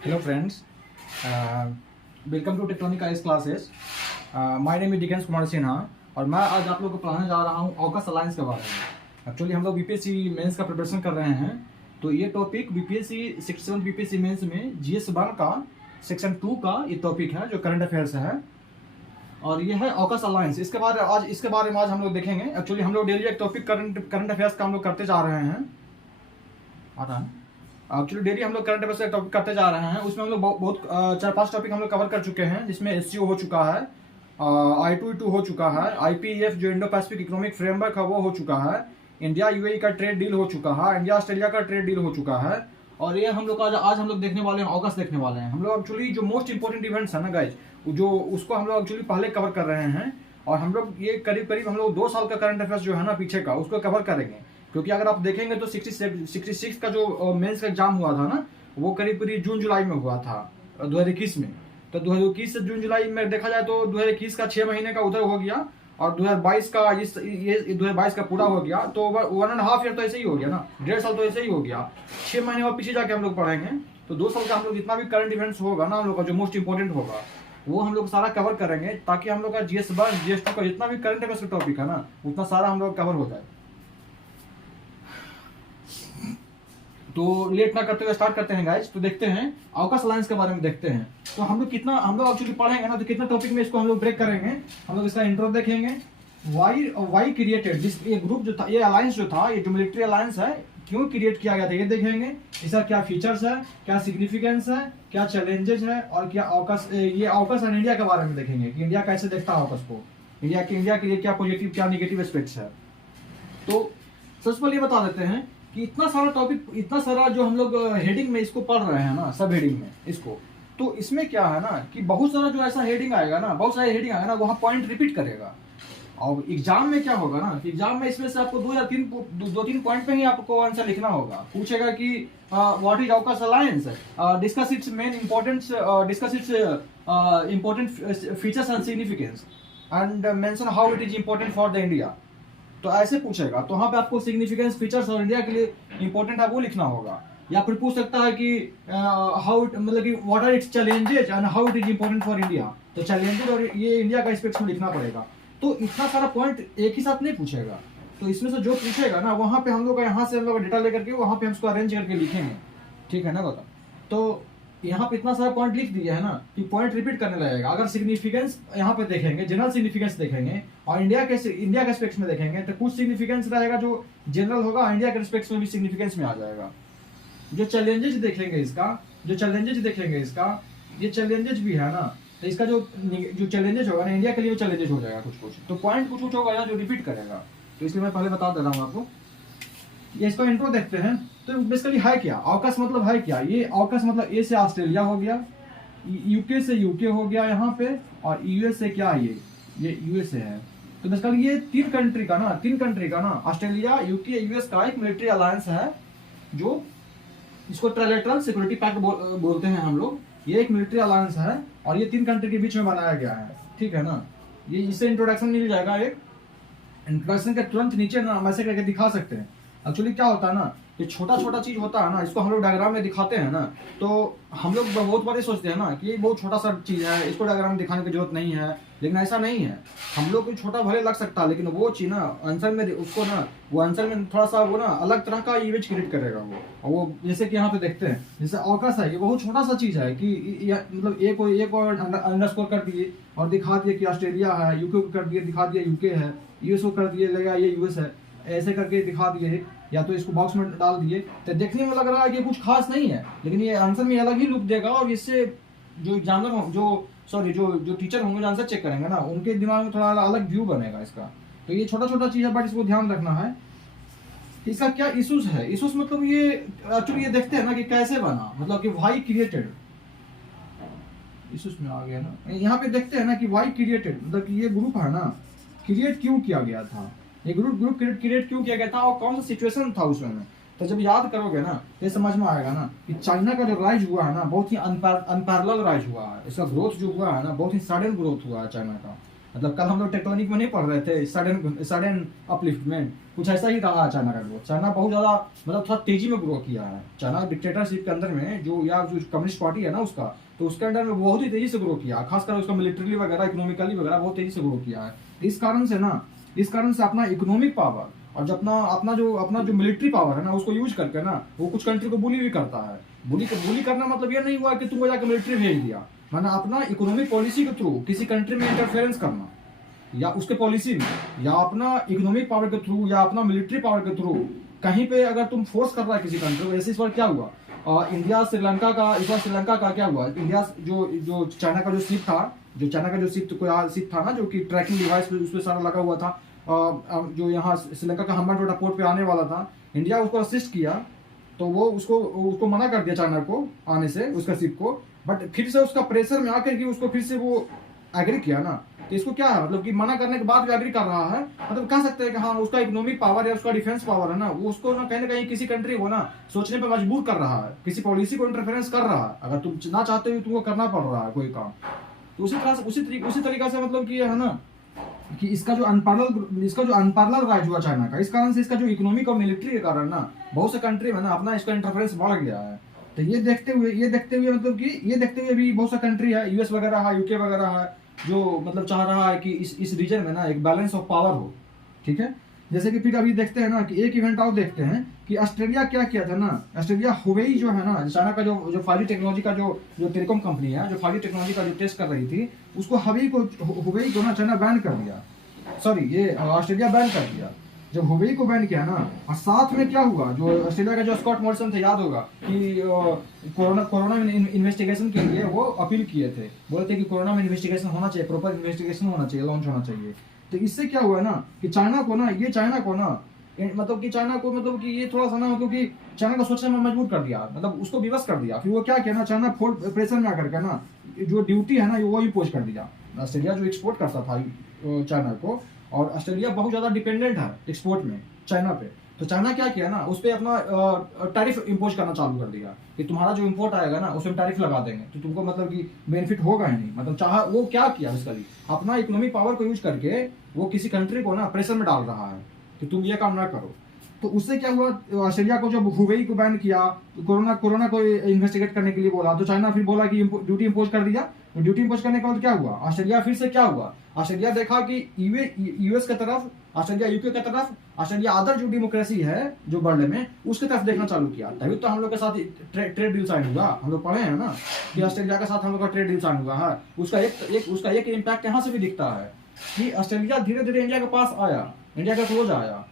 Hello friends, uh, welcome to tectonic ice classes. My name is Dickens Kumar Sinha और मैं आज आप लोग को पढ़ाने जा रहा हूँ ऑकस अलायंस के बारे में। एक्चुअली हम लोग बीपीएससी मेंस का प्रिपरेशन कर रहे हैं, तो ये टॉपिक बीपीएससी 67 बीपीएससी मेंस में जीएस 1 का सेक्शन 2 का ये टॉपिक है जो करंट अफेयर्स है और ये है ऑकस अलायंस। इसके बारे में आज हम लोग देखेंगे। एक्चुअली हम लोग डेली एक टॉपिक करंट अफेयर्स का हम लोग करते जा रहे हैं। आ रहा है एक्चुअली डेली हम लोग करंट अफेयर्स का टॉपिक करते जा रहे हैं। उसमें हम लोग बहुत 4-5 टॉपिक हम लोग कवर कर चुके हैं, जिसमें एससीओ हो चुका है, I2E2 हो चुका है, IPEF जो इंडो पैसिफिक इकोनॉमिक फ्रेमवर्क है वो हो चुका है, इंडिया यूएई का ट्रेड डील हो चुका है, इंडिया ऑस्ट्रेलिया का ट्रेड डील हो चुका है। और ये हम लोग आज हम लोग देखने वाले हैं ऑगस्ट देखने वाले हैं। हम लोग एक्चुअली जो मोस्ट इंपॉर्टेंट इवेंट्स है ना गाइज, जो उसको हम लोग एक्चुअली पहले कवर कर रहे हैं और हम लोग ये करीब हम लोग 2 साल का करंट अफेयर्स जो है ना पीछे का उसको कवर करेंगे। क्योंकि अगर आप देखेंगे तो 66 का जो मेंस का एग्जाम हुआ था ना वो करीब जून जुलाई में हुआ था 2021 में। तो 2021 से जून जुलाई में देखा जाए तो 2021 का 6 महीने का उधर हो गया और 2022 का ये 2022 का पूरा हो गया, तो 1.5 ईयर तो ऐसे ही हो गया ना, 1.5 साल तो ऐसे ही हो गया। 6 महीने और पीछे जाके हम लोग पढ़ेंगे, तो 2 साल का हम लोग जितना भी करंट इवेंट्स होगा ना हम लोग का जो मोस्ट इंपॉर्टेंट होगा वो हम लोग सारा कवर करेंगे, ताकि हम लोग का GS 1 GS 2 का जितना भी करंट अफेयर्स का टॉपिक है ना उतना सारा हम लोग कवर हो जाए। तो लेट ना करते हुए स्टार्ट करते हैं गाइज। तो देखते हैं ऑकस अलायंस के बारे में देखते हैं। तो हम लोग एक्चुअली पढ़ेंगे ना, तो कितना टॉपिक में इसको हम लोग ब्रेक करेंगे। हम लोग इसका इंट्रो देखेंगे, वाई क्रिएटेड दिस, ये ग्रुप जो था, ये अलायंस जो था, ये जो मिलिट्री अलायंस है क्यों क्रिएट किया गया था ये देखेंगे। इसका क्या फीचर्स है, क्या सिग्निफिकेंस है, क्या चैलेंजेस है और क्या ऑकस, ये ऑकस एंड इंडिया के बारे में देखेंगे कि इंडिया कैसे देखता है ऑकस को, इंडिया के लिए क्या पॉजिटिव क्या निगेटिव एस्पेक्ट्स है। तो सबसे पहले ये बता देते हैं कि इतना सारा टॉपिक, इतना सारा जो हम लोग हेडिंग में इसको पढ़ रहे हैं ना, सब हेडिंग में इसको, तो इसमें क्या है ना कि बहुत सारा जो ऐसा हेडिंग आएगा ना, बहुत सारे हेडिंग आएगा ना, वहाँ पॉइंट रिपीट करेगा। और एग्जाम में क्या होगा ना कि एग्जाम में इसमें से आपको 2 या 3 पॉइंट पे ही आपको आंसर लिखना होगा। पूछेगा कि what is AUKUS alliance, discuss it's main importance, discuss it's important features and significance and mention how it is important for the India. तो ऐसे पूछेगा, तो वहां पे आपको सिग्निफिकेंस फीचर्स और इंडिया के लिए इंपॉर्टेंट है वो लिखना होगा। या फिर पूछ सकता है कि हाउ मतलब कि what are its challenges and how it is important for India. तो चैलेंजेस और ये इंडिया का एस्पेक्ट्स में लिखना पड़ेगा। तो इतना सारा पॉइंट एक ही साथ नहीं पूछेगा, तो इसमें से जो पूछेगा ना वहां पे हम लोग यहाँ से हम लोग डेटा लेकर के वहां पे हम उसको अरेंज करके लिखेंगे, ठीक है ना बता। तो यहाँ पे इतना सारा पॉइंट लिख दिया है ना कि पॉइंट रिपीट करने लगेगा। अगर सिग्निफिकेंस यहाँ पे देखेंगे, जनरल सिग्निफिकेंस देखेंगे और इंडिया के एस्पेक्ट्स में देखेंगे, तो कुछ सिग्निफिकेंस रहेगा जो जनरल होगा, इंडिया के एस्पेक्ट्स में भी सिग्निफिकेंस में आ जाएगा। जो चैलेंजेस देखेंगे इसका, ये चैलेंजेस भी है ना, तो इसका जो चैलेंजेस होगा ना इंडिया के लिए चैलेंजेस हो जाएगा कुछ, तो पॉइंट कुछ होगा ना जो रिपीट करेगा। तो इसलिए मैं पहले बता दे रहा हूँ आपको। ये इसका इंट्रो देखते हैं। तो बेसिकली है क्या ऑकस, मतलब है क्या ये ऑकस, मतलब ए से ऑस्ट्रेलिया हो गया, यूके से यूके हो गया यहाँ पे, और यूएस से क्या ये यूएसए है। तो बेसिकली ये 3 कंट्री का ना ऑस्ट्रेलिया, यूके, यूएस का एक मिलिट्री अलायंस है, जो इसको ट्राइलेटरल सिक्योरिटी पैक्ट बोलते हैं हम लोग। ये एक मिलिट्री अलायंस है और ये 3 कंट्री के बीच में बनाया गया है, ठीक है ना। ये इससे इंट्रोडक्शन मिल जाएगा, एक इंट्रोडक्शन के तुरंत नीचे ना हम ऐसे करके दिखा सकते हैं। एक्चुअली क्या होता है ना, ये छोटा चीज होता है ना, इसको हम लोग डायग्राम में दिखाते हैं ना, तो हम लोग बहुत बार सोचते हैं ना कि ये बहुत छोटा सा चीज है, इसको डायग्राम में दिखाने की जरूरत नहीं है, लेकिन ऐसा नहीं है। हम लोग को छोटा भले लग सकता है, लेकिन वो चीज ना आंसर में उसको ना, वो आंसर में थोड़ा सा वो ना अलग तरह का इमेज क्रिएट करेगा वो। और वो जैसे कि यहाँ पे देखते हैं, जैसे ऑकस है, ये बहुत छोटा सा चीज है कि मतलब एक और अंडरस्कोर कर दिए और दिखा दिए कि ऑस्ट्रेलिया है, यूके को कर दिए दिखा दिया यूके है, यूएस को कर दिए लगा ये यूएस है, ऐसे करके दिखा दिए, या तो इसको बॉक्स में डाल दिए। तो देखने में लग रहा है कि कुछ खास नहीं है, लेकिन ये आंसर में अलग ही लुक देगा। और इससे जो एग्जामिनर जो टीचर होंगे जो आंसर चेक करेंगे ना, उनके दिमाग में थोड़ा अलग व्यू बनेगा इसका। तो ये छोटा चीज है, बट इसको ध्यान रखना है। इसका क्या इशूज है, इशूज मतलब ये एक्चुअली ये देखते हैं ना कि कैसे बना, मतलब कि वाई क्रिएटेड, इशूज में आ गया ना, यहाँ पे देखते हैं ना कि वाई क्रिएटेड, मतलब कि ये ग्रुप है ना क्रिएट क्यों किया गया था, ये ग्रुप क्रिएट क्यों किया गया था और कौन सा सिचुएशन था उसमें। तो जब याद करोगे ना ये समझ में आएगा ना कि चाइना का जो राइज हुआ है ना बहुत ही अनपैरेलल राइज हुआ है। इसका ग्रोथ जो हुआ है ना बहुत ही सडन ग्रोथ हुआ है चाइना का। मतलब कल हम लोग टेक्टोनिक में नहीं पढ़ रहे थे, सडन सडन अपलिफ्टमेंट, कुछ ऐसा ही रहा चाइना का ग्रोथ। चाइना बहुत ज़्यादा मतलब थोड़ा तेजी में ग्रो किया है। चाइना डिक्टेटरशिप के अंदर में जो या जो कम्युनिस्ट पार्टी है ना उसका, तो उसके अंडर में बहुत ही तेजी से ग्रो किया, खासकर उसका मिलिट्री वगैरह इकोनॉमिकली वगैरह बहुत तेजी से ग्रो किया है। इस कारण से ना, इस कारण से अपना इकोनॉमिक पावर और जो अपना जो मिलिट्री पावर है ना उसको यूज करके ना वो कुछ कंट्री को बुली भी करता है। बुली करना मतलब ये नहीं हुआ कि तुमको जाकर मिलिट्री भेज दिया, माना अपना इकोनॉमिक पॉलिसी के थ्रू किसी कंट्री में इंटरफेरेंस करना या उसके पॉलिसी में, या अपना इकोनॉमिक पावर के थ्रू या अपना मिलिट्री पावर के थ्रू कहीं पे अगर तुम फोर्स कर रहा है किसी कंट्री को। जैसे इस बार क्या हुआ, इंडिया श्रीलंका का, इस बार श्रीलंका का क्या हुआ, इंडिया जो चाइना का जो शिप था, जो चाइना का जो शिप था ना जो कि ट्रैकिंग डिवाइस उस पर सारा लगा हुआ था, जो यहाँ श्रीलंका का हम्बनटोटा पोर्ट पे आने वाला था, इंडिया उसको असिस्ट किया तो वो उसको मना कर दिया चाइना को आने से, उसका शिप को। बट फिर से उसका प्रेशर में आकर के उसको फिर से वो एग्री किया ना, तो इसको क्या है मतलब कि मना करने के बाद भी एग्री कर रहा है, मतलब कह सकते हैं कि हाँ उसका इकोनॉमिक पावर या उसका डिफेंस पावर है ना वो उसको ना कहीं किसी कंट्री को ना सोचने पर मजबूर कर रहा है, किसी पॉलिसी को इंटरफेरेंस कर रहा है। अगर तुम ना चाहते हो तुमको करना पड़ रहा है कोई काम, तो उसी तरह से उसी तरीका से मतलब कि है ना कि इसका जो अनपैरेलल राइज हुआ चाइना का, इस कारण से इसका जो इकोनॉमिक और मिलिट्री के कारण ना बहुत से कंट्री में ना अपना इसका इंटरफेरेंस बढ़ गया है। तो ये देखते हुए मतलब कि ये देखते हुए भी बहुत सा कंट्री है, यूएस वगैरह है, यूके वगैरह है, जो मतलब चाह रहा है कि इस रीजन में ना एक बैलेंस ऑफ पावर हो। ठीक है, जैसे कि फिर अभी देखते हैं ना कि एक इवेंट और देखते हैं कि ऑस्ट्रेलिया क्या किया था ना, ऑस्ट्रेलिया हुवेई जो है ना चाइना का जो 5G टेक्नोलॉजी का जो टेलीकॉम कंपनी है, जो 5G टेक्नोलॉजी का जो टेस्ट कर रही थी, उसको हुवेई को ना चाइना बैन कर दिया, सॉरी ये ऑस्ट्रेलिया बैन कर दिया। जब हुवेई को बैन किया ना, और साथ में क्या हुआ, जो ऑस्ट्रेलिया का जो स्कॉट मॉरिसन थे, याद होगा कि कोरोना इन्वेस्टिगेशन के लिए वो अपील किए थे, बोलते कि कोरोना में इन्वेस्टिगेशन होना चाहिए, प्रॉपर इन्वेस्टिगेशन होना चाहिए, लॉन्च होना चाहिए। तो इससे क्या हुआ ना कि चाइना को मतलब कि ये थोड़ा सा ना मतलब कि चाइना को सोचने में मजबूर कर दिया, मतलब उसको विवश कर दिया। फिर वो क्या किया ना, चाइना फोर्स प्रेशर में आकर के ना जो ड्यूटी है ना वो इम्पोज कर दिया। ऑस्ट्रेलिया जो एक्सपोर्ट करता था चाइना को, और ऑस्ट्रेलिया बहुत ज्यादा डिपेंडेंट है एक्सपोर्ट में चाइना पे, तो चाइना क्या किया ना उस पर अपना टैरिफ इम्पोज करना चालू कर दिया कि तुम्हारा जो इम्पोर्ट आएगा ना उसमें टैरिफ लगा देंगे, तो तुमको मतलब कि बेनिफिट होगा ही नहीं। मतलब चाह वो क्या किया बेसिकली अपना इकोनॉमिक पावर को यूज करके वो किसी कंट्री को ना प्रेशर में डाल रहा है कि तुम ये काम ना करो। तो उससे क्या हुआ, ऑस्ट्रेलिया को जब हुवेई को बैन किया, कोरोना को इन्वेस्टिगेट करने के लिए बोला, तो चाइना फिर बोला कि ड्यूटी इम्पोज कर दिया। तो ड्यूटी इम्पोज करने के बाद क्या हुआ, ऑस्ट्रेलिया फिर से क्या हुआ, ऑस्ट्रेलिया देखा कि यूएस की तरफ, ऑस्ट्रेलिया यूके की तरफ, ऑस्ट्रेलिया अदर जो डेमोक्रेसी है जो वर्ल्ड में उसकी तरफ देखना चालू किया। तभी तो हम लोग के साथ ट्रेड डील साइन हुआ, हम लोग पढ़े हैं ना कि ऑस्ट्रेलिया के साथ हम लोग का ट्रेड डील साइन हुआ है। उसका एक इम्पैक्ट यहाँ से भी दिखता है कि ऑस्ट्रेलिया धीरे धीरे इंडिया के पास आया, इंडिया के क्लोज आया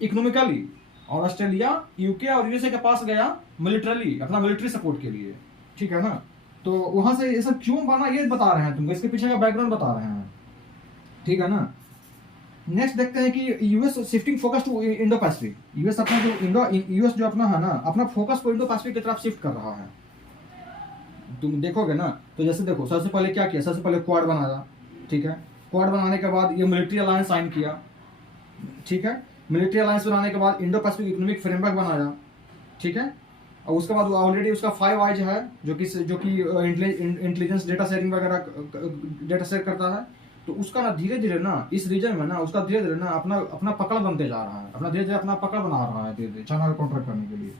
इकोनॉमिकली, और ऑस्ट्रेलिया यूके और यूएसए के पास गया मिलिटरली, अपना मिलिट्री सपोर्ट के लिए। ठीक है ना, तो वहां से ये सब क्यों बना ये बता रहे हैं तुमको, इसके पीछे का बैकग्राउंड बता रहे हैं। ठीक है ना, नेक्स्ट देखते हैं कि US shifting focus to Indo Pacific. US अपना यूएस जो अपना है ना अपना फोकस को इंडो पैसिफिक की तरफ शिफ्ट कर रहा है। तुम देखोगे ना तो जैसे देखो सबसे पहले क्या किया, सबसे पहले क्वाड बनाया। ठीक है, क्वाड बनाने के बाद ये मिलिट्री अलायंस साइन किया। ठीक है, मिलिट्री अलायंस बनाने के बाद इंडो पैसिफिक इकोनॉमिक फ्रेमवर्क बनाया। ठीक है, और उसके बाद ऑलरेडी उसका 5 आइज है जो कि इंटेलिजेंस डेटा शेयरिंग वगैरह डेटा शेयर करता है। तो उसका ना धीरे धीरे ना इस रीजन में ना उसका धीरे धीरे ना अपना पकड़ बनते जा रहा है, अपना धीरे धीरे अपना पकड़ बना रहा है धीरे धीरे चाइना को कॉन्ट्रैक्ट करने के लिए।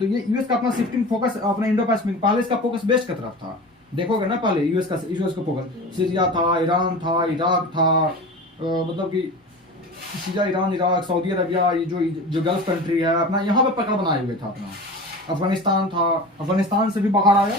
तो ये यूएस का अपना शिफ्टिंग फोकस अपना इंडो पैसिफिक, पहले इसका फोकस वेस्ट की तरफ था। देखोगे ना पहले यूएस का फोकस सीरिया था, ईरान था, इराक था, मतलब कि Syria, Iran, Iraq, Saudi Arabia, ये जो गल्फ कंट्री है अपना यहाँ पे पकड़ बनाए हुए था। अपना अफगानिस्तान था, अफगानिस्तान से भी बाहर आया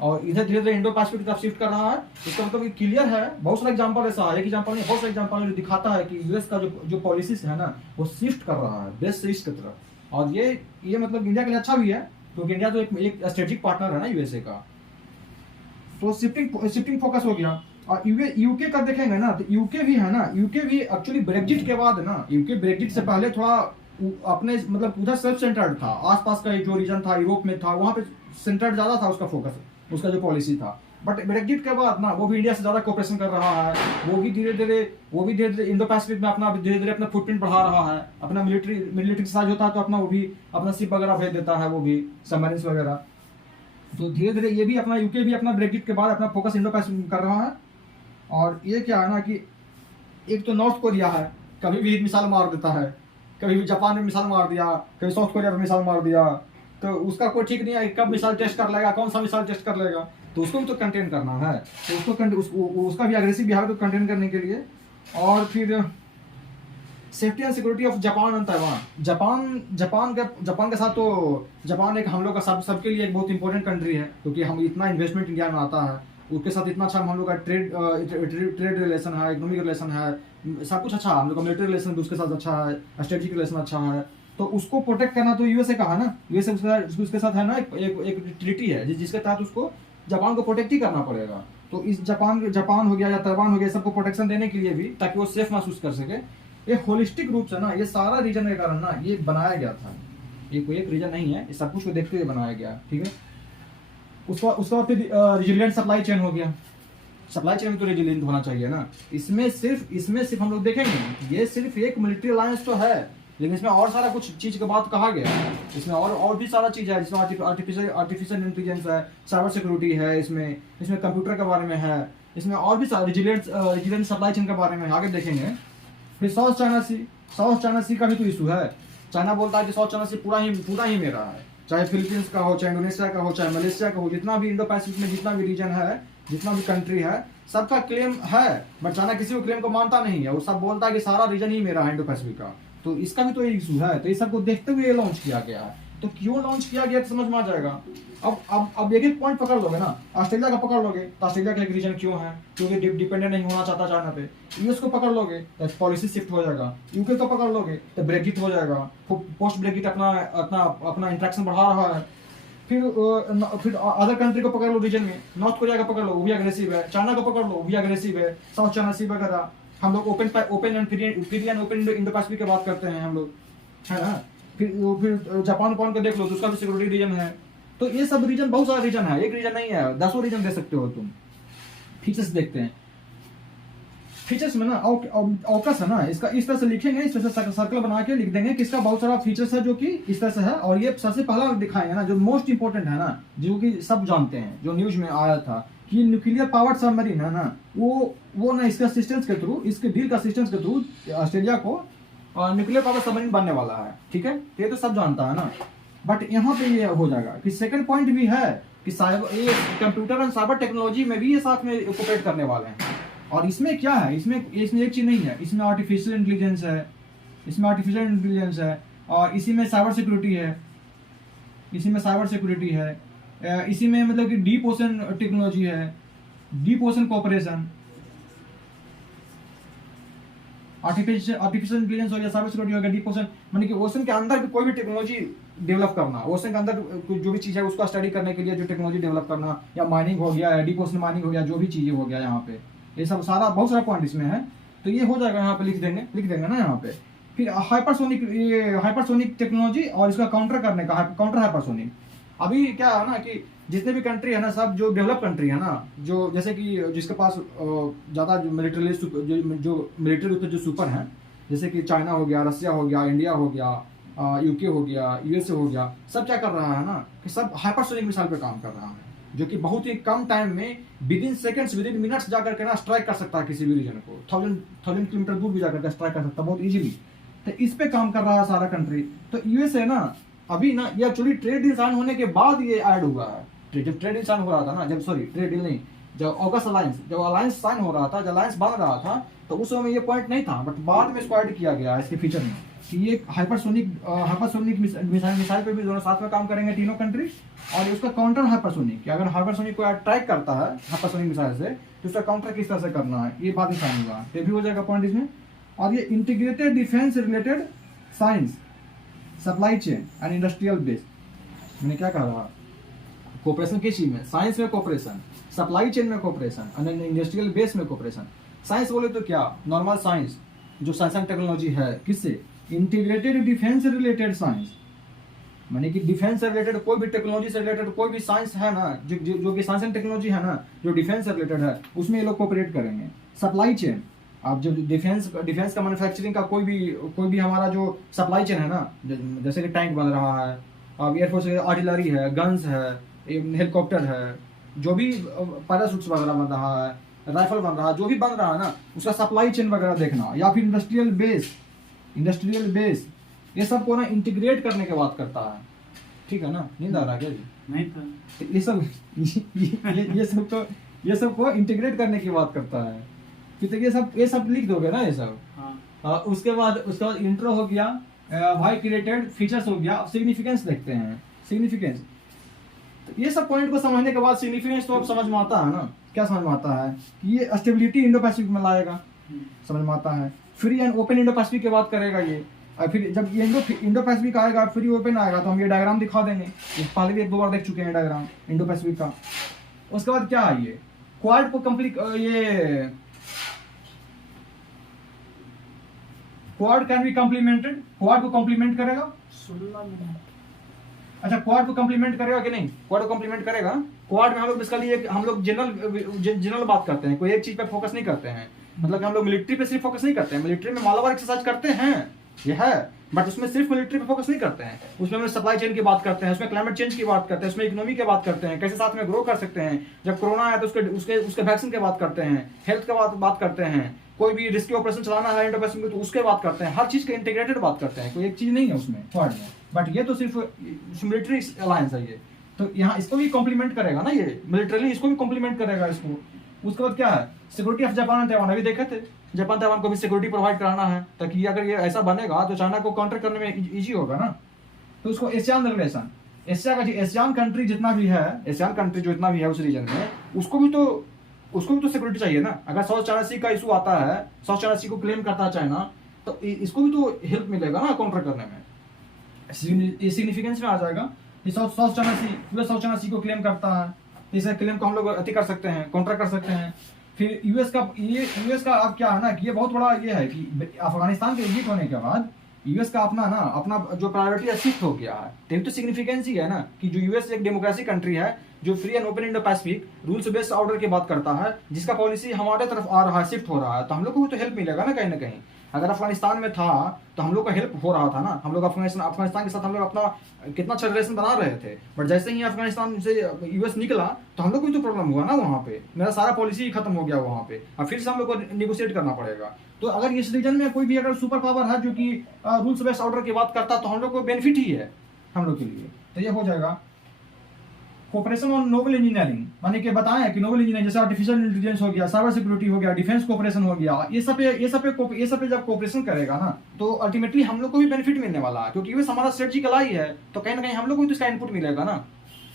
और इधर धीरे धीरे इंडो पैसिफिक की तरफ शिफ्ट कर रहा है। इसका मतलब क्लियर है, बहुत सारे एग्जांपल ऐसा है, एक एग्जांपल नहीं बहुत सारे एग्जांपल जो दिखाता है कि यूएस का जो पॉलिसीज है ना वो शिफ्ट कर रहा है वेस्ट से ईस्ट की तरफ। और ये मतलब इंडिया के लिए अच्छा भी है क्योंकि इंडिया तो एक स्ट्रेटेजिक पार्टनर है ना यूएसए का। तो शिफ्टिंग फोकस हो गया। और यूके का देखेंगे ना तो यूके भी है ना, यूके भी एक्चुअली ब्रेक्जिट के बाद ना, यूके ब्रेक्जिट से पहले थोड़ा अपने मतलब उधर सेल्फ सेंटर्ड था, आसपास का जो रीजन था यूरोप में था वहां पे सेंटर्ड ज्यादा था उसका फोकस, उसका जो पॉलिसी था। बट ब्रेक्जिट के बाद ना वो भी इंडिया से ज्यादा कोऑपरेशन कर रहा है, वो भी धीरे धीरे इंडो पैसिफिक में अपना धीरे धीरे अपना फुटप्रिंट बढ़ा रहा है। अपना मिलिट्री साइज होता है तो अपना वो भी अपना शिप वगैरह भेज देता है, वो भी सबमरीन्स वगैरह। तो धीरे धीरे ये भी अपना यूके भी अपना ब्रेक्जिट के बाद अपना फोकस इंडो पैसिफिक कर रहा है। और ये क्या है ना कि एक तो नॉर्थ कोरिया है, कभी भी मिसाइल मार देता है, कभी भी जापान में मिसाइल मार दिया, कभी साउथ कोरिया में मिसाइल मार दिया, तो उसका कोई ठीक नहीं है कब मिसाइल टेस्ट कर लेगा, कौन सा मिसाइल टेस्ट कर लेगा, तो उसको भी तो कंटेन करना है, तो उसका भी एग्रेसिव बिहेवियर को कंटेन करने के लिए। और फिर safety and security of Japan and Taiwan. Japan के साथ तो जापान एक हम लोग का सबके लिए एक बहुत इंपॉर्टेंट कंट्री है, क्योंकि हम इतना इन्वेस्टमेंट इंडिया में आता है, उसके साथ इतना अच्छा हम लोग का ट्रेड रिलेशन है, इकोनॉमिक रिलेशन है, सब कुछ अच्छा है, हम लोग का मिलिट्री रिलेशन भी उसके साथ अच्छा है, स्ट्रेटेजिक रिलेशन अच्छा है, तो उसको प्रोटेक्ट करना तो यूएसए का है ना, यूएसए उसके साथ है ना एक ट्रीटी है जिसके तहत उसको जापान को प्रोटेक्ट ही करना पड़ेगा। तो इस जापान हो गया या ताइवान हो गया, सबको प्रोटेक्शन देने के लिए भी, ताकि वो सेफ महसूस कर सके, ये होलिस्टिक रूप से ना, ये सारा रीजन के कारण ना ये बनाया गया था, ये कोई एक रीजन नहीं है, ये सब कुछ को देखते हुए बनाया गया, ठीक है। उसका बाद फिर रेजिलिएंट सप्लाई चेन हो गया, सप्लाई चेन में तो रेजिलिएंट होना चाहिए ना। इसमें सिर्फ हम लोग देखेंगे, ये सिर्फ एक मिलिट्री अलायंस तो है, लेकिन इसमें और सारा कुछ चीज के बात कहा गया है, इसमें और भी सारा चीज है, जिसमें आर्टिफिशियल इंटेलिजेंस है, साइबर सिक्योरिटी है, इसमें कंप्यूटर के बारे में है, इसमें और भी सारा रेजिलिएंट सप्लाई चेन के बारे में आगे देखेंगे। फिर साउथ चाइना सी का भी तो इशू है। चाइना बोलता है कि साउथ चाइना सी पूरा ही मेरा है, चाहे फिलीपींस का हो, चाहे इंडोनेशिया का हो, चाहे मलेशिया का हो, जितना भी इंडो पैसिफिक में जितना भी रीजन है, जितना भी कंट्री है, सबका क्लेम है, बट चाइना किसी को क्लेम को मानता नहीं है, वो सब बोलता है कि सारा रीजन ही मेरा है इंडो पैसिफिक का। तो इसका भी तो एक इशू है, तो इस सबको देखते हुए लॉन्च किया गया है। तो क्यों लॉन्च किया गया तो समझ में आ जाएगा। अब एक पॉइंट पकड़ लोगे ना, ऑस्ट्रेलिया का पकड़ लोगे तो ऑस्ट्रेलिया का एक रीजन क्यों है, क्योंकि डिपेंडेंट नहीं होना चाहता चाइना पे। यूएस को पकड़ लोगे तो पॉलिसी शिफ्ट हो जाएगा, यूके को पकड़ लोगे तो ब्रेक्जिट हो जाएगा, पोस्ट ब्रेक्जिट अपना इंट्रैक्शन बढ़ा रहा है। फिर अदर कंट्री को पकड़ लो रीजन में, नॉर्थ कोरिया का पकड़ लो वो भी अग्रेसिव है, चाइना को पकड़ लो वो भी अग्रेसिव है, साउथ चाइना सी वगैरह। हम लोग open and free and open Indo Pacific की बात करते हैं हम लोग, है ना। फिर जापान को देख लो तो उसका भी सिक्योरिटी रीजन है। तो ये सब रीजन, बहुत सारा रीजन है, एक रीजन नहीं है, 10 रीजन दे सकते हो तुम। फीचर्स देखते हैं, फीचर्स में ना ऑकस है ना, इसका इस तरह से लिखेंगे, इस तरह से सर्कल बना के लिख देंगे कि इसका बहुत सारा फीचर्स है जो कि इस तरह से है। और ये सबसे पहला दिखाएंगे ना, जो मोस्ट इंपोर्टेंट है ना, जो कि सब जानते हैं, जो न्यूज में आया था कि न्यूक्लियर पावर्ड सबमरीन है ना, वो ना इसके असिस्टेंस के थ्रू, इसके डील का असिस्टेंस के थ्रू ऑस्ट्रेलिया को न्यूक्लियर पावर सबमरीन बनने वाला है, ठीक है। ये तो सब जानता है ना। बट यहाँ पे ये हो जाएगा कि सेकंड पॉइंट भी है कि ये कंप्यूटर एंड साइबर टेक्नोलॉजी में भी ये साथ में कोऑपरेट करने वाले हैं। और इसमें क्या है, इसमें एक चीज नहीं है, इसमें आर्टिफिशियल इंटेलिजेंस है, और इसी में साइबर सिक्योरिटी है, इसी में मतलब कि डीप ओशन टेक्नोलॉजी है, deep ocean cooperation, artificial intelligence हो गया, साइबर सिक्योरिटी हो गया, डीप ओशन, माने कि ओशन के अंदर कोई भी टेक्नोलॉजी डेवलप करना, ओशन के अंदर जो भी चीज है उसका स्टडी करने के लिए जो टेक्नोलॉजी डेवलप करना, या माइनिंग हो गया, डीप ओशन माइनिंग हो गया, जो भी चीजें हो गया यहाँ पे, ये सब सारा बहुत सारा पॉइंट इसमें है। तो ये हो जाएगा, यहाँ पे लिख देंगे ना यहाँ पे। फिर हाइपरसोनिक टेक्नोलॉजी और इसका काउंटर करने का काउंटर हाइपरसोनिक। अभी क्या है ना कि जितने भी कंट्री है ना, सब जो डेवलप कंट्री है ना, जो जैसे कि जिसके पास ज़्यादा जो मिलिट्री रूप से जो सुपर हैं, जैसे कि चाइना हो गया, रसिया हो गया, इंडिया हो गया, यूके हो गया, यूएसए हो गया, सब क्या कर रहा है ना कि सब हाइपरसोनिक मिसाइल पे काम कर रहा है, जो कि बहुत ही कम टाइम में विद इन मिनट्स जाकर के ना स्ट्राइक कर सकता है किसी भी रीजन को, 1000 किलोमीटर दूर भी जाकर के स्ट्राइक कर सकता है बहुत इजीली। तो इस पे काम कर रहा है सारा कंट्री। तो यूएसए ना अभी ना, ये एक्चुअली ट्रेड डील साइन होने के बाद ये ऐड हुआ है। जब ट्रेड डील साइन हो रहा था ना, ट्रेड डील नहीं, जब ऑगस्ट जब अलायंस साइन हो रहा था, जब अलायंस बन रहा था, तो उस समय ये पॉइंट नहीं था, बट बाद में इसको ऐड किया गया इसके फीचर में कि ये हाइपरसोनिक मिसाइल पे भी दोनों साथ में काम करेंगे तीनों कंट्री। और उसका काउंटर हाइपरसोनिक, कि अगर हाइपरसोनिक को अट्रैक करता है हाइपरसोनिक मिसाइल से, तो उसका काउंटर किस तरह से करना है, ये बात ही साइन होगा, ये भी हो जाएगा पॉइंट इसमें। और ये integrated defence related science, supply chain and industrial base, मैंने क्या कहा, कोऑपरेशन किस चीज में, साइंस में कोऑपरेशन, सप्लाई चेन में कोऑपरेशन एंड इंडस्ट्रियल बेस में कोऑपरेशन। साइंस बोले तो क्या, नॉर्मल साइंस जो साइंस एंड टेक्नोलॉजी है, किससे, इंटीग्रेटेड डिफेंस रिलेटेड साइंस, माने कि डिफेंस से रिलेटेड कोई भी टेक्नोलॉजी से रिलेटेड कोई भी साइंस है ना, जो कि साइंस एंड टेक्नोलॉजी है ना, जो डिफेंस से रिलेटेड है, उसमें ये लोग कोऑपरेट करेंगे। सप्लाई चेन, अब जब डिफेंस का मैन्युफैक्चरिंग का कोई भी हमारा जो सप्लाई चेन है ना, जैसे कि टैंक बन रहा है, अब एयरफोर्स आर्टिलरी है, गन्स है, हेलीकॉप्टर है, जो भी पैराशूट्स वगैरह बन रहा है, राइफल बन रहा है, जो भी बन रहा है ना, उसका सप्लाई चेन वगैरह देखना, या फिर इंडस्ट्रियल बेस, ये सब को ना इंटीग्रेट करने की बात करता है। ठीक है ना, नींद आ रहा है क्या जी? नहीं था। ये सब ये सब को इंटीग्रेट करने की बात करता है। फिर तो ये सब लिख दोगे ना ये सब। हाँ। उसके बाद इंट्रो हो गया, वाई क्रिएटेड, फीचर्स हो गया। अब सिग्निफिकेंस देखते हैं। सिग्निफिकेंस, तो ये सब पॉइंट को समझने के बाद सिग्निफिकेंस तो अब समझ में आता है ना। क्या समझ में आता है कि ये स्टेबिलिटी इंडो पैसिफिक में लाएगा, समझ में आता है। Free and open Indo Pacific की बात करेगा ये। और फिर जब ये इंडो पैसिफिक आएगा, फ्री ओपन आएगा, तो हम ये डायग्राम दिखा देंगे। ये पहले भी एक दो बार देख चुके हैं डायग्राम इंडो पैसिफिक का। उसके बाद क्या है, ये क्वाड को कंप्लीट, ये quad can be complimented, quad को कॉम्प्लीमेंट करेगा। 16 मिनट। अच्छा, क्वाड को कॉम्प्लीमेंट करेगा कि नहीं? क्वाड को कॉम्प्लीमेंट करेगा। क्वाड में हम लोग बेसिकली हम लोग जनरल बात करते हैं, कोई एक चीज पे फोकस नहीं करते हैं। मतलब कि हम लोग मिलिट्री पे सिर्फ फोकस नहीं करते हैं। मिलिट्री में मालाबार एक्सरसाइज करते हैं, ये है, बट उसमें सिर्फ मिलिट्री पे फोकस नहीं करते हैं। उसमें हम सप्लाई चेन की बात करते हैं, उसमें क्लाइमेट चेंज की बात करते हैं, उसमें इकोनॉमी की बात करते हैं, कैसे साथ में ग्रो कर सकते हैं। जब कोरोना आया तो उसके वैक्सीन की बात करते हैं, हेल्थ की बात करते हैं, कोई भी रिस्की ऑपरेशन चलाना है इंडो पैसिफिक में तो उसके बात करते हैं। हर चीज के इंटीग्रेटेड बात करते हैं, कोई एक चीज नहीं है उसमें क्वाड में। बट ये तो सिर्फ मिलिट्री अलायंस है ये, तो यहाँ इसको भी कॉम्प्लीमेंट करेगा ना, ये मिलिटरली इसको भी कॉम्प्लीमेंट करेगा इसको। उसके बाद क्या है, security of Japan and Taiwan. अभी देखे थे, जापान ताइवान को भी सिक्योरिटी प्रोवाइड कराना है, ताकि अगर ये ऐसा बनेगा तो चाइना को काउंटर करने में इजी होगा ना। तो उसको एशियान रेगुलेशन, एशिया का एशियान कंट्री जितना भी है, एशियान कंट्री जो इतना भी है उस रीजन में, उसको भी तो सिक्योरिटी चाहिए ना। अगर साउथ चाइना सी का इशू आता है, साउथ चाइना सी को क्लेम करता है चाइना, तो इसको भी तो हेल्प मिलेगा ना काउंटर करने में। सिग्निफिकेंस में आ जाएगा कि साउथ चाइना सी, यूएस साउथ चाइना सी को क्लेम करता है, इस क्लेम को हम लोग अति कर सकते हैं, काउंटर कर सकते हैं। फिर यूएस का अब क्या है ना कि ये बहुत बड़ा ये है कि अफगानिस्तान के एग्जिट होने के बाद यूएस का अपना जो प्रायोरिटी शिफ्ट हो गया है। तो सिग्निफिकेंस ही है ना कि जो यूएस एक डेमोक्रेसी कंट्री है, जो free and open Indo Pacific rules based order की बात करता है, जिसका पॉलिसी हमारे तरफ आ रहा है, शिफ्ट हो रहा है, तो हम लोग को भी तो हेल्प मिलेगा ना कहीं। अगर अफगानिस्तान में था तो हम लोग का हेल्प हो रहा था ना। हम लोग अफगानिस्तान के साथ हम लोग अपना कितना अच्छा रिलेशन बना रहे थे, बट जैसे ही अफगानिस्तान से यूएस निकला तो हम लोग को भी तो प्रॉब्लम हुआ ना। वहाँ पे मेरा सारा पॉलिसी खत्म हो गया वहाँ पे, अब फिर से हम लोग को निगोशिएट करना पड़ेगा। तो अगर इस रीजन में कोई भी अगर सुपर पावर है जो कि रूल्स बेस्ड ऑर्डर की बात करता है, तो हम लोग को बेनिफिट ही है हम लोग के लिए। तो ये हो जाएगा कोऑपरेशन ऑन नोबल इंजीनियरिंग, माने कि बताएं कि नोबल इंजीनियरिंग जैसे आर्टिफिशियल इंटेलिजेंस हो गया, साइबर सिक्योरिटी हो गया, डिफेंस कोऑपरेशन हो गया, ये सब पे जब कोऑपरेशन करेगा ना, तो अल्टीमेटली हम लोग को भी बेनिफिट मिलने वाला है, क्योंकि ये हमारा स्ट्रेटजिकल आई है, तो कहीं ना कहीं हम लोग को भी तो इसका इनपुट मिलेगा ना।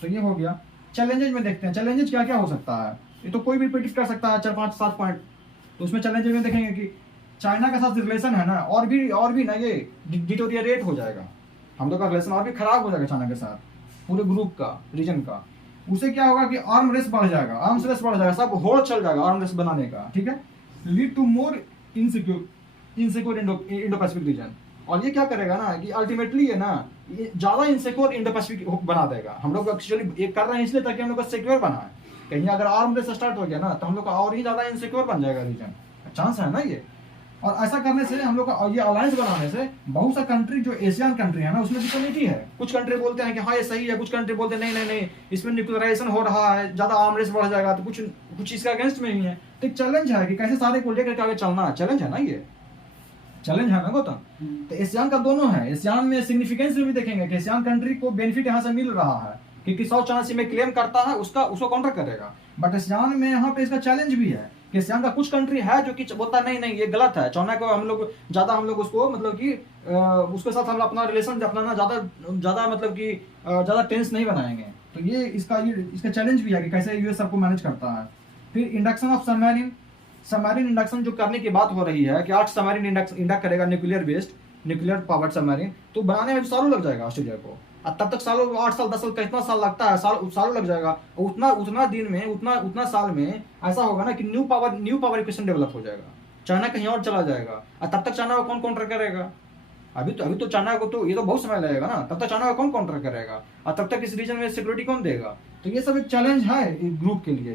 तो ये हो गया। चैलेंजेस में देखते हैं, चैलेंजेस क्या क्या हो सकता है। ये तो कोई भी प्रेडिक्ट कर सकता है, 4-5-7 पॉइंट। तो उसमें चैलेंजेस में देखेंगे कि चाइना के साथ रिलेशन है ना, और भी ना ये डिटोरिएट हो जाएगा, हम लोग का रिलेशन और भी खराब हो जाएगा चाइना के साथ, पूरे ग्रुप का, रीजन का। उसे क्या होगा कि आर्म रेस बढ़ जाएगा, सब होड़ चल जाएगा आर्म रेस बनाने का, ठीक है। Lead to more insecure Indo Pacific region. और ये क्या करेगा ना कि अल्टीमेटली है ना, ये ज्यादा इनसिक्योर इंडो पैसिफिक बना देगा। हम लोग एक्चुअली ये कर रहे हैं इसलिए ताकि हम लोग का सिक्योर बना है। कहीं अगर आर्म रेस स्टार्ट हो गया ना, तो हम लोग का और ही ज्यादा इनसिक्योर बन जाएगा रीजन, चांस है ना ये। और ऐसा करने से हम लोग का ये अलायंस बनाने से बहुत सा कंट्री जो एशियन कंट्री है ना, उसमें डिफिकल्टी है। कुछ कंट्री बोलते हैं कि हाँ ये सही है, कुछ कंट्री बोलते हैं नहीं इसमें न्यूक्लियराइजेशन हो रहा है, ज्यादा आर्म रेस बढ़ जाएगा, तो कुछ इसका अगेंस्ट में ही है। तो एक चैलेंज है कि कैसे सारे को लेकर आगे चलना है, चैलेंज है ना, ये चैलेंज है ना गौतम। तो एशियान का दोनों है। एशियान में सिग्निफिकेंस में भी देखेंगे कि एशियान कंट्री को बेनिफिट यहाँ से मिल रहा है, क्योंकि साउथ चाइना सी में क्लेम करता है, उसको काउंटर करेगा। बट एशियान में यहाँ पे इसका चैलेंज भी है कि एशियान का कुछ कंट्री है जो कि बोलता नहीं ये गलत है, चाइना को हम लोग उसको मतलब कि उसके साथ हम अपना रिलेशन अपना ना ज्यादा मतलब कि ज्यादा टेंस नहीं बनाएंगे। तो ये इसका चैलेंज भी है कि कैसे यूएस सबको मैनेज करता है। फिर इंडक्शन ऑफ सबमरीन इंडक्शन जो करने की बात हो रही है कि 8 सबमरीन इंडक्ट करेगा न्यूक्लियर पावर्ड सबमरीन, तो बनाने में सालों लग जाएगा ऑस्ट्रेलिया को। तब तक सालों, 8 साल 10 साल, कितना साल लगता है, सालों लग जाएगा। उतना दिन में उतना साल में ऐसा होगा ना कि न्यू पावर इक्वेशन डेवलप हो जाएगा, चाइना कहीं और चला जाएगा। और तब तक चाइना को कौन काउंटर करेगा? अभी तो चाइना को तो ये तो बहुत समय लगेगा ना, तब तक चाइना को कौन काउंटर करेगा, और तब तक इस रीजन में सिक्योरिटी कौन देगा? तो ये सब एक चैलेंज है ग्रुप के लिए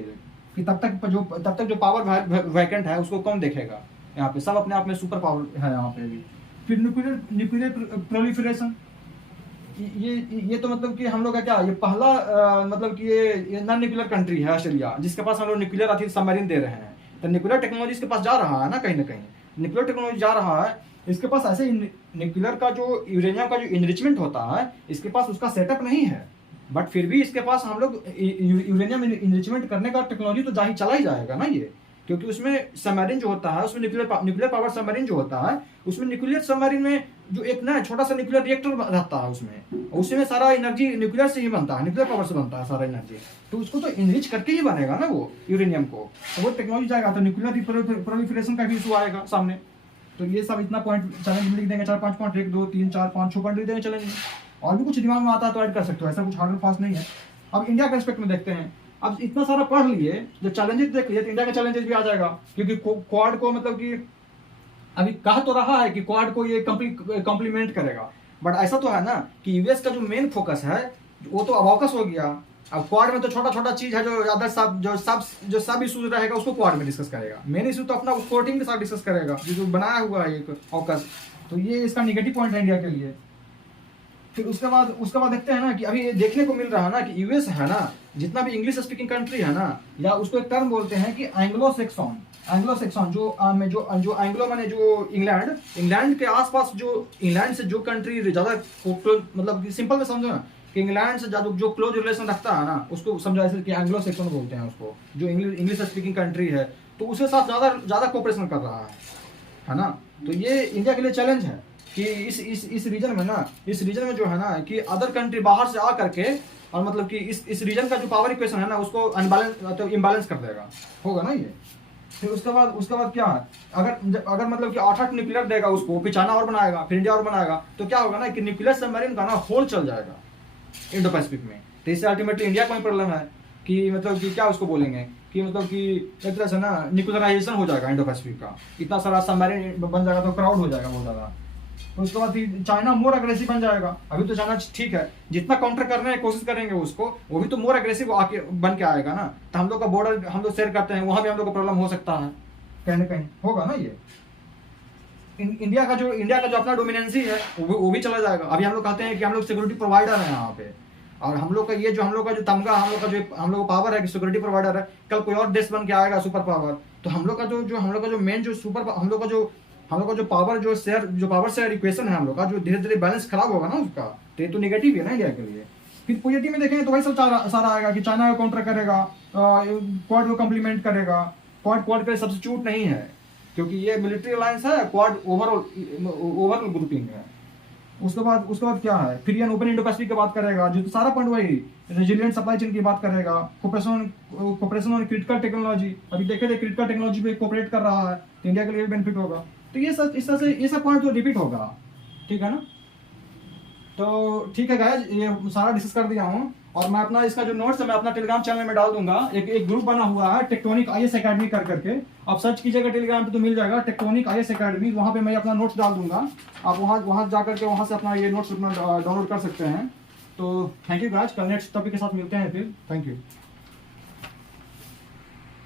कि तब तक जो पावर वैकेंट है उसको कौन देखेगा। यहाँ पे सब अपने आप में सुपर पावर है यहाँ पे भी। फिर न्यूक्लियर प्रोलिफरेशन, ये तो मतलब कि हम लोग का क्या, ये पहला मतलब कि ये नॉन न्यूक्लियर कंट्री है ऑस्ट्रेलिया, जिसके पास हम लोग न्यूक्लियर सबमरीन दे रहे हैं। तो न्यूक्लियर टेक्नोलॉजी इसके पास जा रहा है ना कहीं, न्यूक्लियर टेक्नोलॉजी जा रहा है, इसके पास ऐसे न्यूक्लियर का जो यूरेनियम का जो इनरिचमेंट होता है, इसके पास उसका सेटअप नहीं है, बट फिर भी इसके पास हम लोग यूरेनियम इनरिचमेंट करने का टेक्नोलॉजी तो चला ही जाएगा ना ये, क्योंकि उसमें सबमरीन जो होता है, उसमें न्यूक्लियर पावर सबमरीन जो होता है, उसमें न्यूक्लियर सबमरीन में जो एक ना छोटा सा न्यूक्लियर रिएक्टर रहता है, उसमें सारा एनर्जी न्यूक्लियर से ही बनता है, न्यूक्लियर पावर से बनता है सारा एनर्जी, तो उसको तो इनरिच करके ही बनेगा ना वो यूरेनियम को, तो वो टेक्नोलॉजी जाएगा तो न्यूक्लियर प्रोलिफरेशन का भी इशू आएगा सामने। तो ये सब इतना पॉइंट चैलेंज लिख देंगे, 4-5 पॉइंट, 1 2 3 4 5 6 पॉइंट लिख देंगे चैलेंज में, और भी कुछ दिमाग में आता है तो ऐड कर सकते हो, ऐसा कुछ हार्ड एंड फास्ट नहीं है। अब इंडिया के रिस्पेक्ट में देखते हैं, अब इतना सारा पढ़ लिए, जब चैलेंजेस देख लिए तो इंडिया के चैलेंजेस भी आ जाएगा, क्योंकि क्वाड को मतलब कि अभी कहा तो रहा है कि क्वाड को ये कॉम्प्लीमेंट करेगा, बट ऐसा तो है ना कि यूएस का जो मेन फोकस है वो तो अबॉकस हो गया। अब क्वाड में तो छोटा छोटा चीज है, जो अदर सब इशू रहेगा उसको क्वाड में डिस्कस करेगा, मेन इशू तो अपना कोर्टिंग के साथ डिस्कस करेगा जो बनाया हुआ है एक ऑकस, तो ये इसका निगेटिव पॉइंट है इंडिया के लिए। फिर उसके बाद देखते हैं ना कि अभी देखने को मिल रहा है ना कि यूएस है ना, जितना भी इंग्लिश स्पीकिंग कंट्री है ना, या उसको एक टर्म बोलते हैं कि एंग्लो सेक्सॉन जो एंग्लो माने जो इंग्लैंड के आसपास, जो इंग्लैंड से जो कंट्री ज्यादा मतलब सिंपल में समझो ना कि इंग्लैंड से जो क्लोज रिलेशन रखता है ना, उसको समझो ऐसे कि एंग्लो सेक्शन बोलते हैं उसको, जो इंग्लिश स्पीकिंग कंट्री है, तो उसके साथ ज्यादा कोऑपरेशन कर रहा है ना। तो ये इंडिया के लिए चैलेंज है कि इस रीजन में ना, इस रीजन में जो है ना कि अदर कंट्री बाहर से आ करके और मतलब कि इस रीजन का जो पावर इक्वेशन है ना उसको इम्बैलेंस कर देगा, होगा ना ये। फिर उसके बाद क्या है, अगर मतलब कि 8 न्यूक्लियर देगा उसको, फिर चाइना और बनाएगा, फिर इंडिया और बनाएगा, तो क्या होगा ना कि न्यूक्लियर सबमरीन का ना होल चल जाएगा इंडो पैसिफिक में। तो इससे अल्टीमेटली इंडिया को प्रॉब्लम है कि मतलब कि क्या उसको बोलेंगे कि मतलब कि एक तरह से ना न्यूक्लियराइजेशन हो जाएगा इंडो पैसिफिक का, इतना सारा सबमरीन बन जाएगा तो क्राउड हो जाएगा बहुत ज़्यादा। तो उसके बाद चाइना मोर अग्रेसिव बन जाएगा। अभी तो चाइना ठीक है, जितना काउंटर करने की कोशिश करेंगे उसको, वो भी तो मोर अग्रेसिव आके बन के आएगा ना। तो हम लोग का बॉर्डर हम लोग शेयर करते हैं, वहां भी हम लोग को प्रॉब्लम हो सकता है, कहीं ना कहीं होगा ना ये। इंडिया का जो अपना डोमिनेंसी है वो भी चला जाएगा। अभी हम लोग कहते हैं कि हम लोग सिक्योरिटी प्रोवाइडर है यहाँ पे, और हम लोग का जो तमगा, हम लोग का पावर है कि सिक्योरिटी प्रोवाइडर है, कल कोई और देश बन के आएगा सुपर पावर, तो हम लोग का जो मेन जो सुपर हम लोग का जो पावर शेयर इक्वेशन है हम लोग का, जो धीरे धीरे बैलेंस खराब होगा ना उसका, तो ये तो नेगेटिव है ना इंडिया के लिए। फिर पॉजिटिव में देखेंगे तो वही सब सारा आएगा कि चाइना को काउंटर करेगा, क्वाड को कम्प्लीमेंट करेगा। क्वाड के सब्स्टिट्यूट नहीं है, क्योंकि ये मिलिट्री अलायंस है, क्वाड ओवरऑल ग्रुपिंग है। उसके बाद क्या है, free and open Indo Pacific की बात करेगा, जो तो सारा पॉइंट वही रेजिलिएंट सप्लाई चेन की बात करेगा। कोऑपरेशन ऑन क्रिटिकल टेक्नोलॉजी, अभी देखे थे क्रिटिकल टेक्नोलॉजी पे कोऑपरेट कर रहा है, तो इंडिया के लिए बेनिफिट होगा। तो ये सब पॉइंट तो रिपीट होगा, ठीक है ना। तो ठीक है गाइस, ये सारा डिस्कस कर दिया हूँ, और मैं अपना इसका जो नोट्स है मैं अपना टेलीग्राम चैनल में डाल दूंगा। एक ग्रुप बना हुआ है टेक्टोनिक आईएएस एकेडमी करके, आप सर्च कीजिएगा टेलीग्राम पे तो मिल जाएगा टेक्टोनिक आईएएस एकेडमी। वहाँ पे मैं अपना नोट्स डाल दूंगा, आप वहाँ जाकर के वहाँ से अपना ये नोट्स अपना डाउनलोड कर सकते हैं। तो थैंक यू गाइस, कल नेक्स्ट टॉपिक के साथ मिलते हैं फिर, थैंक यू।